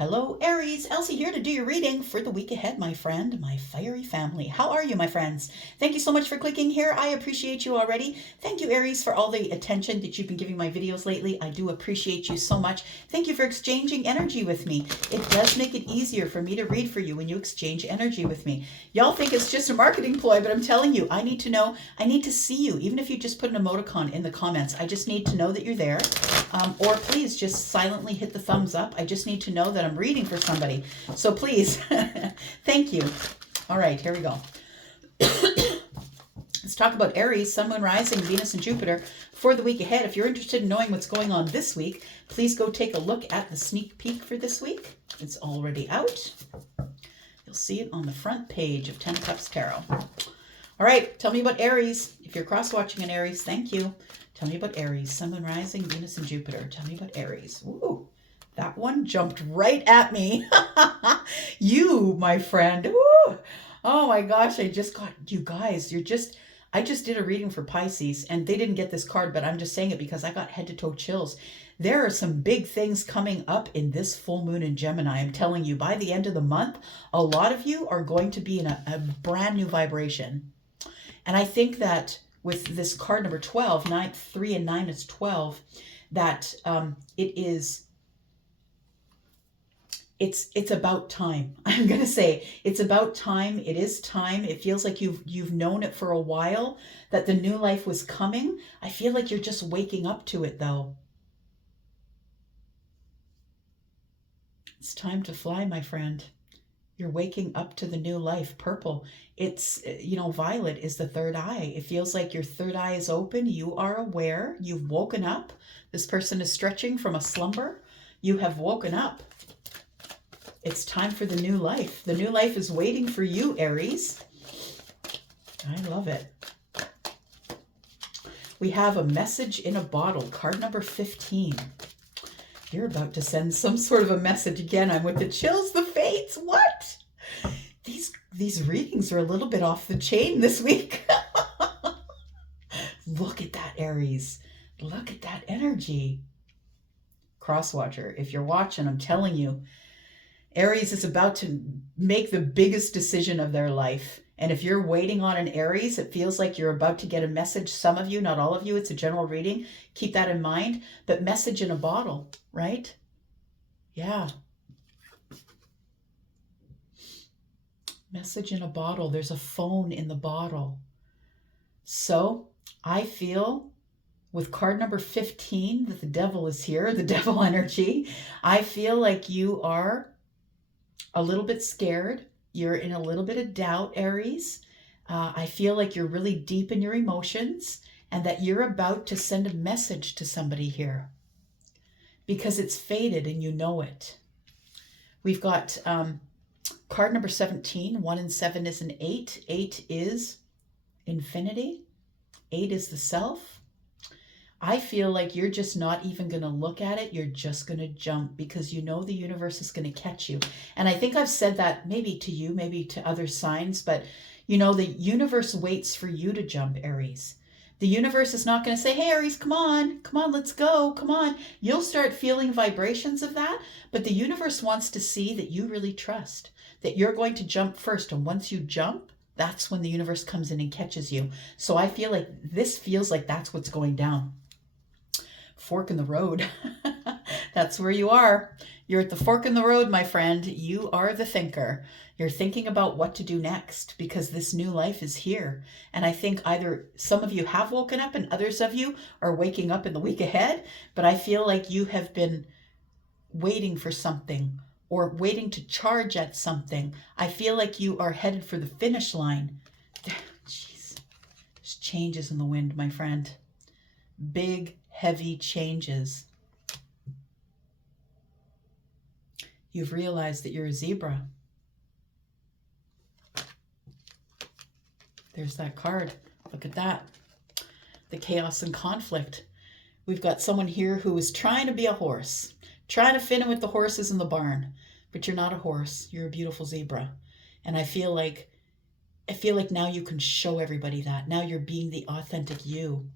Hello, Aries. Elsie here to do your reading for the week ahead, my friend, my fiery family. How are you, my friends? Thank you so much for clicking here. I appreciate you already. Thank you, Aries, for all the attention that you've been giving my videos lately. I do appreciate you so much. Thank you for exchanging energy with me. It does make it easier for me to read for you when you exchange energy with me. Y'all think it's just a marketing ploy, but I'm telling you, I need to know, I need to see you. Even if you just put an emoticon in the comments, I just need to know that you're there. Or please just silently hit the thumbs up. I just need to know that I'm reading for somebody. So please, thank you. All right, here we go. Let's talk about Aries, Sun, Moon, Rising, Venus, and Jupiter for the week ahead. If you're interested in knowing what's going on this week, please go take a look at the sneak peek for this week. It's already out. You'll see it on the front page of 10 Cups Tarot. All right, tell me about Aries. If you're cross-watching an Aries, thank you. Tell me about Aries, Sun, Moon, Rising, Venus, and Jupiter. Tell me about Aries. Ooh, that one jumped right at me. You, my friend. Ooh. Oh my gosh, I just got, you guys, I just did a reading for Pisces, and they didn't get this card, but I'm just saying it because I got head-to-toe chills. There are some big things coming up in this full moon in Gemini. I'm telling you, by the end of the month, a lot of you are going to be in a brand new vibration. And I think that with this card number 12, 3 and 9 is 12, that it's about time. I'm going to say it's about time. It is time. It feels like you've known it for a while, that the new life was coming. I feel like you're just waking up to it, though. It's time to fly, my friend. You're waking up to the new life. Purple. It's, violet is the third eye. It feels like your third eye is open. You are aware. You've woken up. This person is stretching from a slumber. You have woken up. It's time for the new life. The new life is waiting for you, Aries. I love it. We have a message in a bottle, card number 15. You're about to send some sort of a message again. I'm with the chills, the fates. What? These readings are a little bit off the chain this week. Look at that, Aries. Look at that energy. Crosswatcher, if you're watching, I'm telling you, Aries is about to make the biggest decision of their life. And if you're waiting on an Aries, it feels like you're about to get a message. Some of you, not all of you, it's a general reading. Keep that in mind. But message in a bottle, right? Yeah. Message in a bottle. There's a phone in the bottle. So I feel with card number 15 that the devil is here, the devil energy. I feel like you are a little bit scared. You're in a little bit of doubt, Aries. I feel like you're really deep in your emotions and that you're about to send a message to somebody here because it's fated and you know it. We've got card number 17. 1 and 7 is an 8. 8 is infinity. 8 is the self. I feel like you're just not even going to look at it. You're just going to jump because you know the universe is going to catch you. And I think I've said that maybe to you, maybe to other signs, but the universe waits for you to jump, Aries. The universe is not going to say, hey, Aries, come on, let's go, come on. You'll start feeling vibrations of that, but the universe wants to see that you really trust, that you're going to jump first. And once you jump, that's when the universe comes in and catches you. So I feel like this feels like that's what's going down. Fork in the road. That's where you are. You're at the fork in the road, my friend. You are the thinker. You're thinking about what to do next because this new life is here. And I think either some of you have woken up and others of you are waking up in the week ahead. But I feel like you have been waiting for something or waiting to charge at something. I feel like you are headed for the finish line. Jeez. There's changes in the wind, my friend. Big, heavy changes. You've realized that you're a zebra. There's that card. Look at that. The chaos and conflict. We've got someone here who is trying to be a horse, trying to fit in with the horses in the barn, but you're not a horse. You're a beautiful zebra. And I feel like now you can show everybody that. Now you're being the authentic you.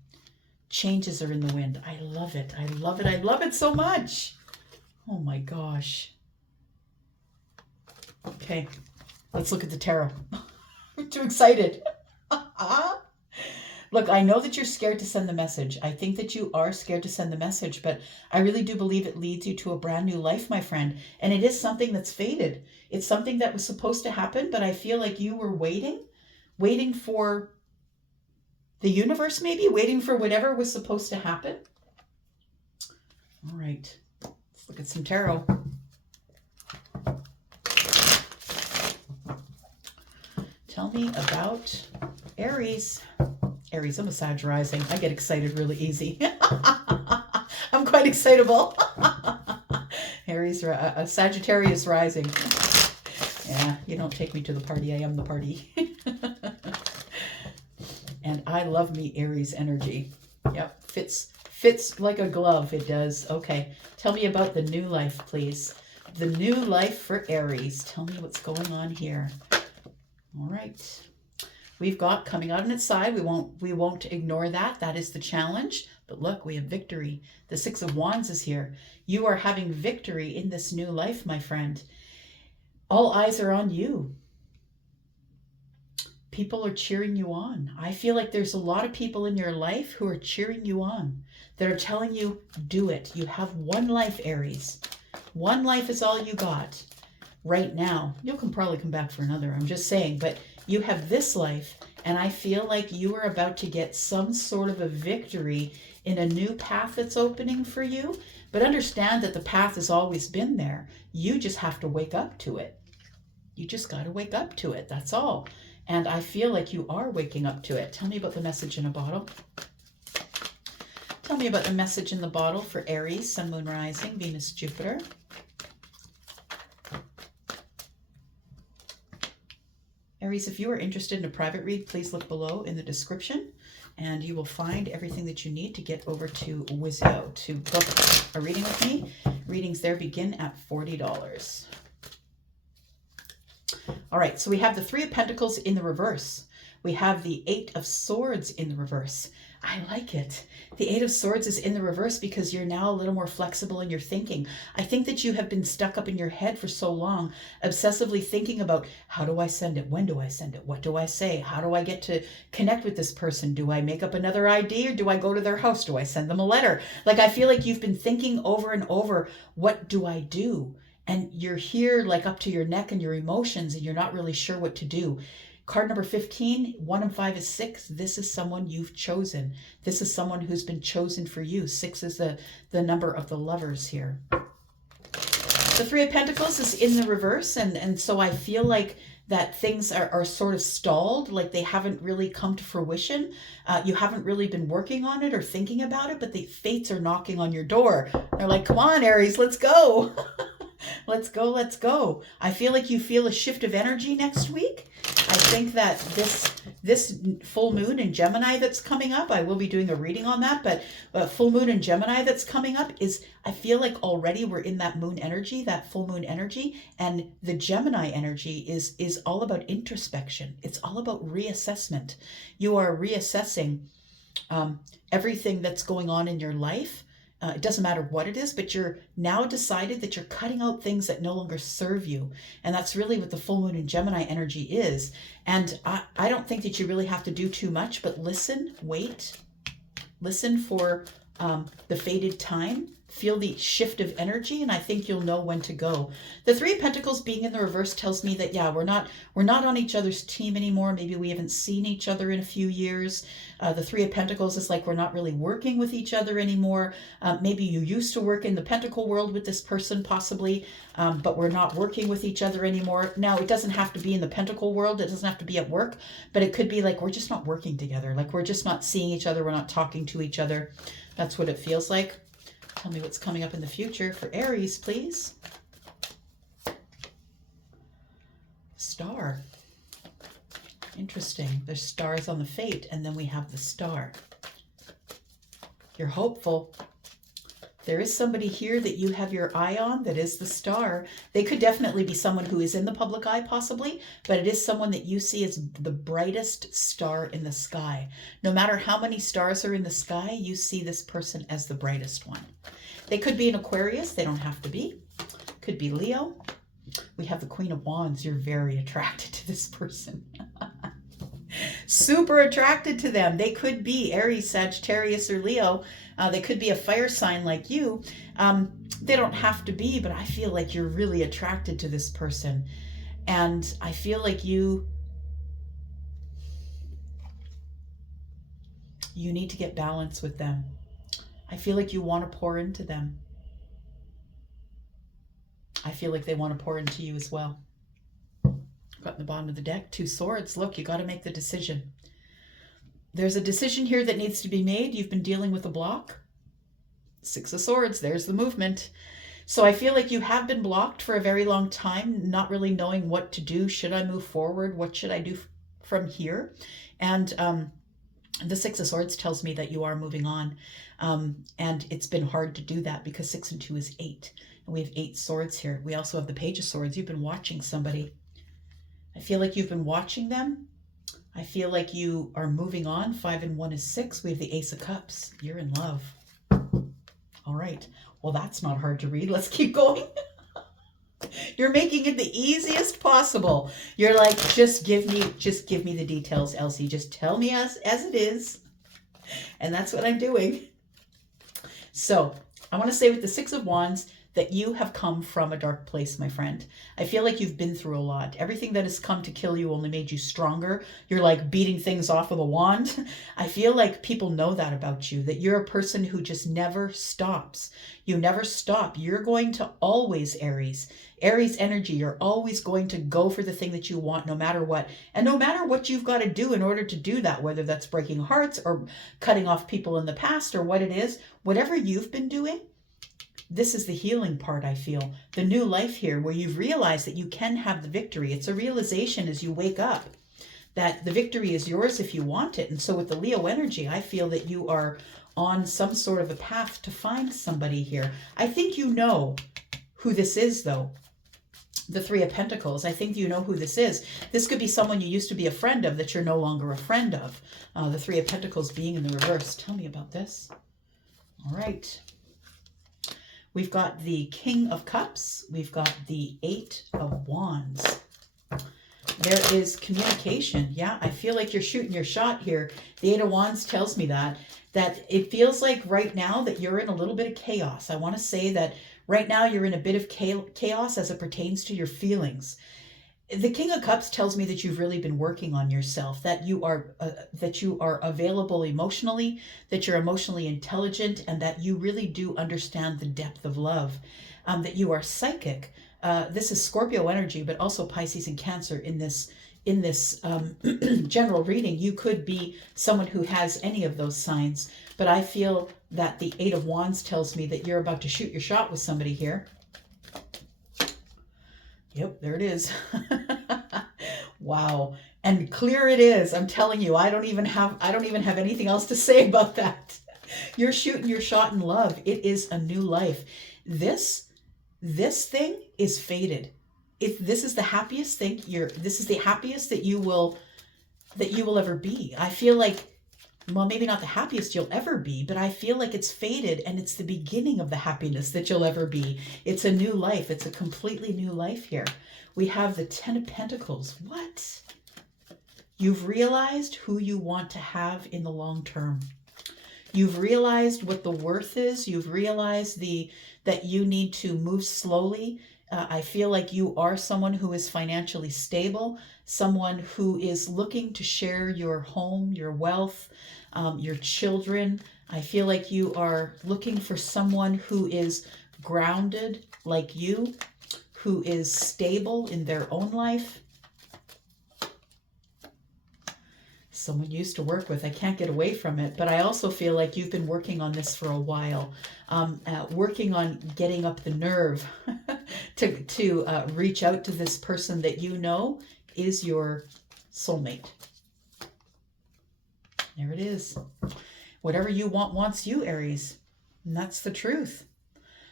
Changes are in the wind. I love it. I love it. I love it so much. Oh my gosh. Okay, let's look at the tarot. I'm too excited. Look, I know that you're scared to send the message. I think that you are scared to send the message, but I really do believe it leads you to a brand new life, my friend. And it is something that's faded. It's something that was supposed to happen, but I feel like you were waiting for the universe, maybe waiting for whatever was supposed to happen. All right, let's look at some tarot. Tell me about Aries. Aries, I'm a Sag rising. I get excited really easy. I'm quite excitable. Aries, a Sagittarius rising. Yeah, you don't take me to the party. I am the party. And I love me Aries energy. Yep, fits like a glove. It does. Okay, tell me about the new life, please. The new life for Aries. Tell me what's going on here. All right. We've got coming out on its side. We won't ignore that. That is the challenge. But look, we have victory. The Six of Wands is here. You are having victory in this new life, my friend. All eyes are on you. People are cheering you on. I feel like there's a lot of people in your life who are cheering you on, that are telling you, do it. You have one life, Aries. One life is all you got right now. You can probably come back for another, I'm just saying, but you have this life, and I feel like you are about to get some sort of a victory in a new path that's opening for you. But understand that the path has always been there. You just have to wake up to it. You just got to wake up to it. That's all. And I feel like you are waking up to it. Tell me about the message in a bottle. Tell me about the message in the bottle for Aries, Sun, Moon, Rising, Venus, Jupiter. Aries, if you are interested in a private read, please look below in the description, and you will find everything that you need to get over to Wizio to book a reading with me. Readings there begin at $40. All right, so we have the Three of Pentacles in the reverse. We have the Eight of Swords in the reverse. I like it. The Eight of Swords is in the reverse because you're now a little more flexible in your thinking. I think that you have been stuck up in your head for so long, obsessively thinking about, how do I send it? When do I send it? What do I say? How do I get to connect with this person? Do I make up another ID, or do I go to their house? Do I send them a letter? Like, I feel like you've been thinking over and over, what do I do? And you're here like up to your neck in your emotions, and you're not really sure what to do. Card number 15, 1 and 5 is 6. This is someone you've chosen. This is someone who's been chosen for you. 6 is the number of the lovers here. The Three of Pentacles is in the reverse, and so I feel like that things are sort of stalled, like they haven't really come to fruition. You haven't really been working on it or thinking about it, but the fates are knocking on your door. They're like, come on, Aries, let's go. Let's go, let's go. I feel like you feel a shift of energy next week. I think that this full moon in Gemini that's coming up, I will be doing a reading on that, but full moon in Gemini that's coming up is, I feel like already we're in that moon energy, that full moon energy, and the Gemini energy is all about introspection. It's all about reassessment. You are reassessing everything that's going on in your life. It doesn't matter what it is, but you're now decided that you're cutting out things that no longer serve you. And that's really what the full moon in Gemini energy is. And I don't think that you really have to do too much, but listen, wait, listen for the faded time, feel the shift of energy, and I think you'll know when to go. The Three of Pentacles being in the reverse tells me that, yeah, we're not on each other's team anymore. Maybe we haven't seen each other in a few years. The Three of Pentacles is like we're not really working with each other anymore. Maybe you used to work in the pentacle world with this person, possibly, but we're not working with each other anymore. Now, it doesn't have to be in the pentacle world. It doesn't have to be at work, but it could be like we're just not working together. Like we're just not seeing each other. We're not talking to each other. That's what it feels like. Tell me what's coming up in the future for Aries, please. Star. Interesting. There's stars on the fate, and then we have the star. You're hopeful. There is somebody here that you have your eye on that is the star. They could definitely be someone who is in the public eye, possibly, but it is someone that you see as the brightest star in the sky. No matter how many stars are in the sky, you see this person as the brightest one. They could be an Aquarius. They don't have to be. Could be Leo. We have the Queen of Wands. You're very attracted to this person. Super attracted to them. They could be Aries, Sagittarius, or Leo. They could be a fire sign like you. They don't have to be, but I feel like you're really attracted to this person. And I feel like you need to get balance with them. I feel like you want to pour into them. I feel like they want to pour into you as well. Got in the bottom of the deck, 2 swords. Look, you got to make the decision. There's a decision here that needs to be made. You've been dealing with a block. 6 of swords, there's the movement. So I feel like you have been blocked for a very long time, not really knowing what to do. Should I move forward? What should I do from here? And the 6 of swords tells me that you are moving on. And it's been hard to do that because 6 and 2 is 8. And we have 8 swords here. We also have the Page of Swords. You've been watching somebody. I feel like you've been watching them. I feel like you are moving on. 5 and 1 is 6. We have the Ace of Cups. You're in love. All right. Well, that's not hard to read. Let's keep going. You're making it the easiest possible. You're like, just give me the details, Elsie. Just tell me as it is. And that's what I'm doing. So I want to say with the 6 of Wands that you have come from a dark place, my friend. I feel like you've been through a lot. Everything that has come to kill you only made you stronger. You're like beating things off with a wand. I feel like people know that about you, that you're a person who just never stops. You never stop. You're going to always, Aries energy, you're always going to go for the thing that you want no matter what. And no matter what you've got to do in order to do that, whether that's breaking hearts or cutting off people in the past or what it is, whatever you've been doing, this is the healing part, I feel. The new life here where you've realized that you can have the victory. It's a realization as you wake up that the victory is yours if you want it. And so with the Leo energy, I feel that you are on some sort of a path to find somebody here. I think you know who this is, though. The 3 of Pentacles. I think you know who this is. This could be someone you used to be a friend of that you're no longer a friend of. The 3 of Pentacles being in the reverse. Tell me about this. All right. We've got the King of Cups. We've got the 8 of Wands. There is communication. Yeah, I feel like you're shooting your shot here. The 8 of Wands tells me that it feels like right now that you're in a little bit of chaos. I want to say that right now you're in a bit of chaos as it pertains to your feelings. The King of Cups tells me that you've really been working on yourself, that you are available emotionally, that you're emotionally intelligent, and that you really do understand the depth of love, that you are psychic. This is Scorpio energy, but also Pisces and Cancer in this general reading. You could be someone who has any of those signs, but I feel that the 8 of Wands tells me that you're about to shoot your shot with somebody here. Yep, there it is. Wow. And clear it is. I'm telling you, I don't even have anything else to say about that. You're shooting your shot in love. It is a new life. This thing is fated. This is the happiest thing this is the happiest that you will ever be. I feel like, well, maybe not the happiest you'll ever be, but I feel like it's fated and it's the beginning of the happiness that you'll ever be. It's a new life. It's a completely new life here. We have the 10 of Pentacles. What? You've realized who you want to have in the long term. You've realized what the worth is. You've realized that you need to move slowly. I feel like you are someone who is financially stable, someone who is looking to share your home, your wealth, your children. I feel like you are looking for someone who is grounded like you, who is stable in their own life. Someone you used to work with. I can't get away from it, but I also feel like you've been working on this for a while, working on getting up the nerve to reach out to this person that you know is your soulmate. There it is. Whatever you want wants you, Aries. And that's the truth.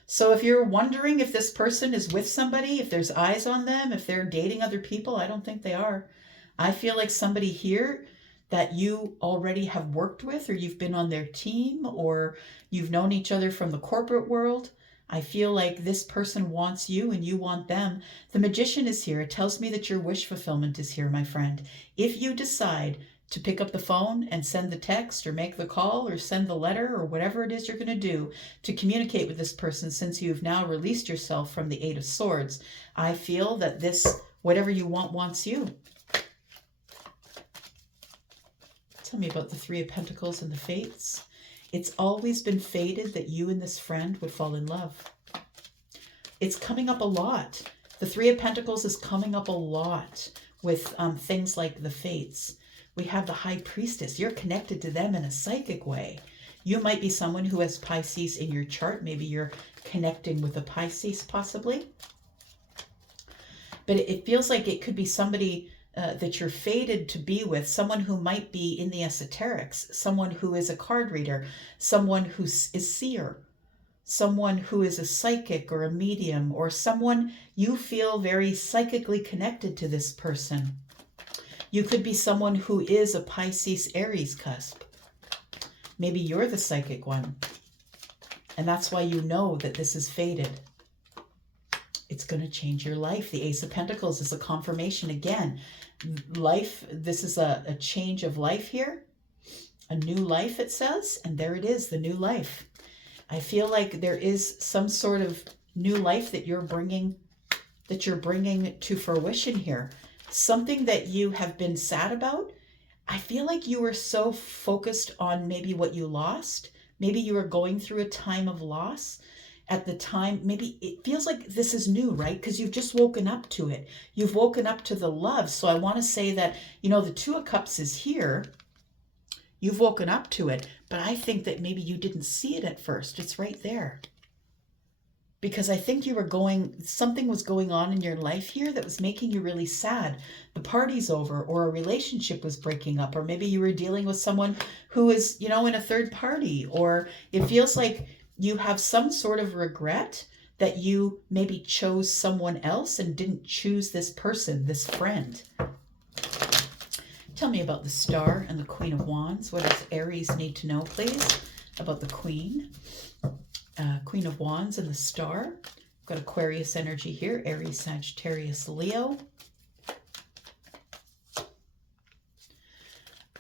So if you're wondering if this person is with somebody, if there's eyes on them, if they're dating other people, I don't think they are. I feel like somebody here that you already have worked with, or you've been on their team, or you've known each other from the corporate world. I feel like this person wants you and you want them. The Magician is here. It tells me that your wish fulfillment is here, my friend. If you decide to pick up the phone and send the text or make the call or send the letter or whatever it is you're going to do to communicate with this person, since you've now released yourself from the Eight of Swords, I feel that this, whatever you want, wants you. Tell me about the Three of Pentacles and the Fates. It's always been fated that you and this friend would fall in love. It's coming up a lot. The Three of Pentacles is coming up a lot with things like the Fates. We have the High Priestess. You're connected to them in a psychic way. You might be someone who has Pisces in your chart. Maybe you're connecting with a Pisces possibly. But it feels like it could be somebody that you're fated to be with, someone who might be in the esoterics, someone who is a card reader, someone who is seer, someone who is a psychic or a medium, or someone you feel very psychically connected to this person. You could be someone who is a Pisces Aries cusp. Maybe you're the psychic one, and that's why you know that this is fated. It's going to change your life. The Ace of Pentacles is a confirmation again. Life, this is a change of life here. A new life, it says. And there it is, the new life. I feel like there is some sort of new life that you're bringing to fruition here. Something that you have been sad about. I feel like you were so focused on maybe what you lost. Maybe you were going through a time of loss. At the time, maybe it feels like this is new, right? Because you've just woken up to it. You've woken up to the love. So I want to say that, you know, the Two of Cups is here. You've woken up to it. But I think that maybe you didn't see it at first. It's right there. Because I think something was going on in your life here that was making you really sad. The party's over, or a relationship was breaking up, or maybe you were dealing with someone who is, you know, in a third party, or it feels like you have some sort of regret that you maybe chose someone else and didn't choose this person, this friend. Tell me about the Star and the Queen of Wands. What does Aries need to know, please, about the Queen? Queen of Wands and the Star. We've got Aquarius energy here. Aries, Sagittarius, Leo.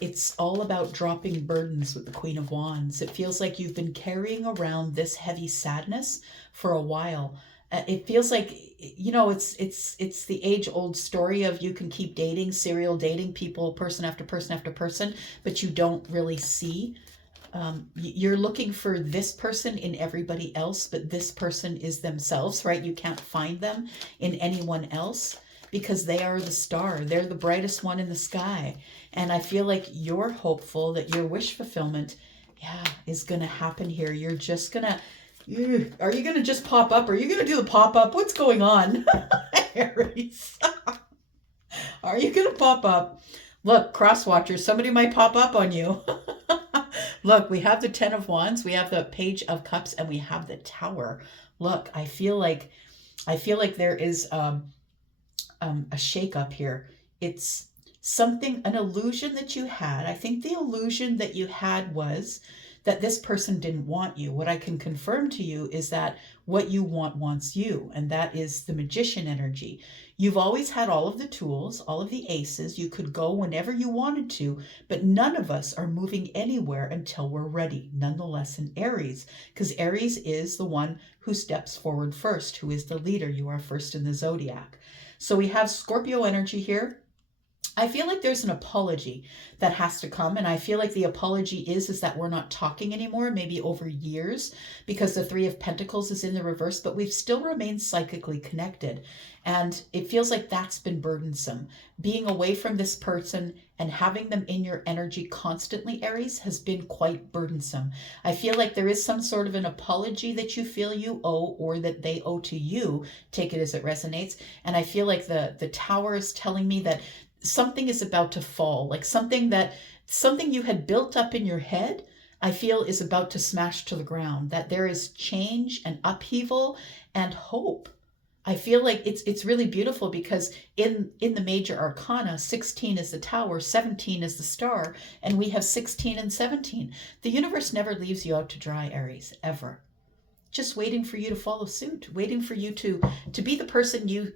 It's all about dropping burdens with the Queen of Wands. It feels like you've been carrying around this heavy sadness for a while. It feels like, you know, it's the age-old story of you can keep dating, serial dating people, person after person after person, but you don't really see. You're looking for this person in everybody else, but this person is themselves, right? You can't find them in anyone else because they are the star. They're the brightest one in the sky. And I feel like you're hopeful that your wish fulfillment, is going to happen here. You're just going to, are you going to just pop up? Are you going to do the pop up? What's going on? Aries. Are you going to pop up? Look, cross watchers, somebody might pop up on you. Look, we have the Ten of Wands, we have the Page of Cups, and we have the Tower. Look, I feel like there is a shake-up here. It's something, an illusion that you had. I think the illusion that you had was that this person didn't want you. What I can confirm to you is that what you want wants you, and that is the Magician energy. You've always had all of the tools, all of the aces. You could go whenever you wanted to, but none of us are moving anywhere until we're ready, nonetheless in Aries, because Aries is the one who steps forward first, who is the leader. You are first in the zodiac. So we have Scorpio energy here. I feel like there's an apology that has to come, and I feel like the apology is that we're not talking anymore, maybe over years, because the Three of Pentacles is in the reverse, but we've still remained psychically connected, and it feels like that's been burdensome. Being away from this person and having them in your energy constantly, Aries, has been quite burdensome. I feel like there is some sort of an apology that you feel you owe, or that they owe to you. Take it as it resonates. And I feel like the Tower is telling me that something is about to fall, like something you had built up in your head, I feel is about to smash to the ground, that there is change and upheaval and hope. I feel like it's really beautiful because in the major arcana, 16 is the Tower, 17 is the Star, and we have 16 and 17. The universe never leaves you out to dry, Aries, ever. just waiting for you to follow suit, waiting for you to be the person you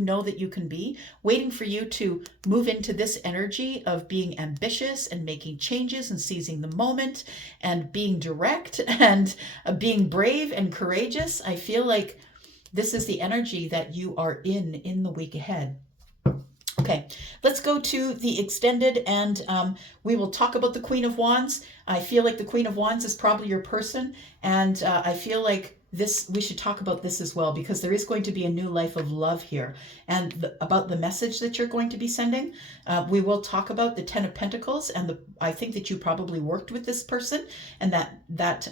know that you can be, waiting for you to move into this energy of being ambitious and making changes and seizing the moment and being direct and being brave and courageous. I feel like this is the energy that you are in the week ahead. Okay, let's go to the extended, and we will talk about the Queen of Wands. I feel like the Queen of Wands is probably your person, and I feel like we should talk about this as well, because there is going to be a new life of love here, and about the message that you're going to be sending. We will talk about the Ten of Pentacles, and I think that you probably worked with this person, and that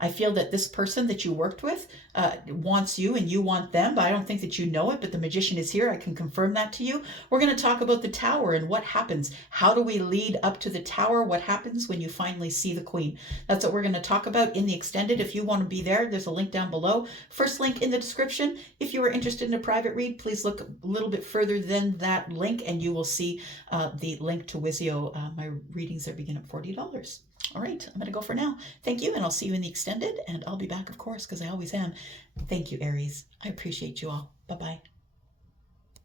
I feel that this person that you worked with wants you and you want them, but I don't think that you know it, but the Magician is here. I can confirm that to you. We're going to talk about the Tower and what happens. How do we lead up to the Tower? What happens when you finally see the Queen? That's what we're going to talk about in the extended. If you want to be there, there's a link down below. First link in the description. If you are interested in a private read, please look a little bit further than that link and you will see the link to Wizio. My readings there begin at $40. All right, I'm going to go for now. Thank you, and I'll see you in the extended, and I'll be back, of course, because I always am. Thank you, Aries. I appreciate you all. Bye-bye.